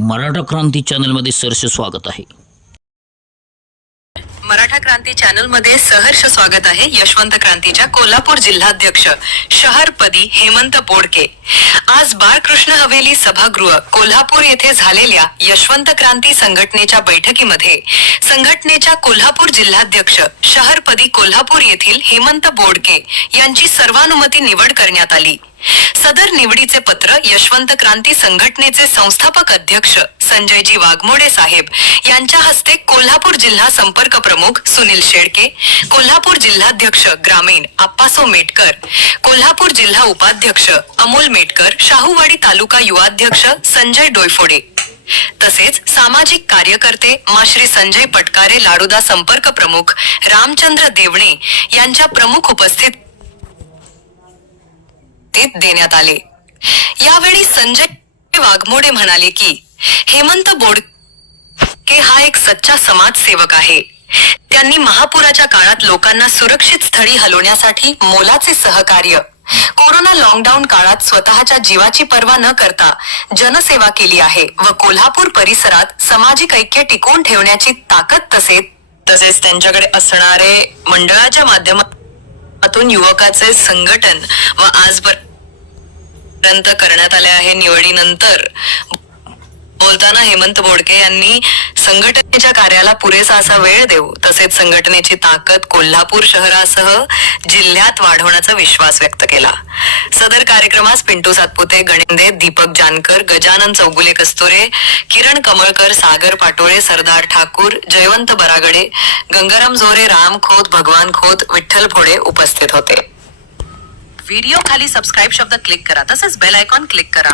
मराठा क्रांती चॅनलमध्ये सरसे स्वागत आहे. मराठा क्रांती चॅनलमध्ये सहर्ष स्वागत आहे यशवंत क्रांतीच्या कोल्हापूर जिल्हाध्यक्ष शहरपदी हेमंत बोडके. आज बाळकृष्ण हवेली सभागृह कोल्हापूर येथे झालेल्या यशवंत क्रांती संघटनेच्या बैठकीमध्ये संघटनेच्या कोल्हापूर जिल्हाध्यक्ष शहरपदी कोल्हापूर येथील हेमंत बोडके यांची सर्वानुमती निवड करण्यात आली. सदर निवडीचे पत्र यशवंत क्रांती संघटनेचे संस्थापक अध्यक्ष संजयजी वाघमोडे साहेब यांच्या हस्ते कोल्हापूर जिल्हा संपर्क प्रमुख सुनील शेडके कोल्हापूर जिल्हाध्यक्ष ग्रामीण आप्पासो मेटकर कोल्हापूर जिल्हा उपाध्यक्ष अमोल मेटकर शाहूवाडी तालुका युवाध्यक्ष संजय डोयफोडे तसेच सामाजिक कार्यकर्ते माश्री संजय पटकारे लाडूदा संपर्क प्रमुख रामचंद्र देवणे यांच्या प्रमुख उपस्थित उपस्थित देण्यात आले. यावेळी संजय वाघमोडे म्हणाले की हेमंत बोडके हा एक सच्चा समाजसेवक आहे. त्यांनी महापुराच्या काळात लोकांना सुरक्षित स्थळी हलवण्यासाठी मोलाचे सहकार्य कोरोना लॉकडाऊन काळात स्वतःच्या जीवाची पर्वा न करता जनसेवा केली आहे व कोल्हापूर परिसरात सामाजिक ऐक्य टिकवून ठेवण्याची ताकद तसेच तसेच त्यांच्याकडे असणारे मंडळाच्या माध्यमातून युवकाचे संघटन व आजपर्यंत करण्यात आले आहे निवडीनंतर बोलताना हेमंत बोडके यांनी संघटनेच्या कार्याला पुरेसा असा वेळ देऊ. तसेच संघटनेची ताकद कोल्हापूर शहरासह जिल्ह्यात वाढवण्याचा विश्वास व्यक्त केला. सदर कार्यक्रमास पिंटू सातपुते गणिंदे दीपक जानकर गजानन चौगुले कस्तुरे किरण कमळकर सागर पाटोळे सरदार ठाकूर जयवंत बरागडे गंगाराम जोरे राम खोत भगवान खोत विठ्ठल फोडे उपस्थित होते. व्हिडिओ खाली सबस्क्राईब शब्द क्लिक करा. तसेच बेल आयकॉन क्लिक करा.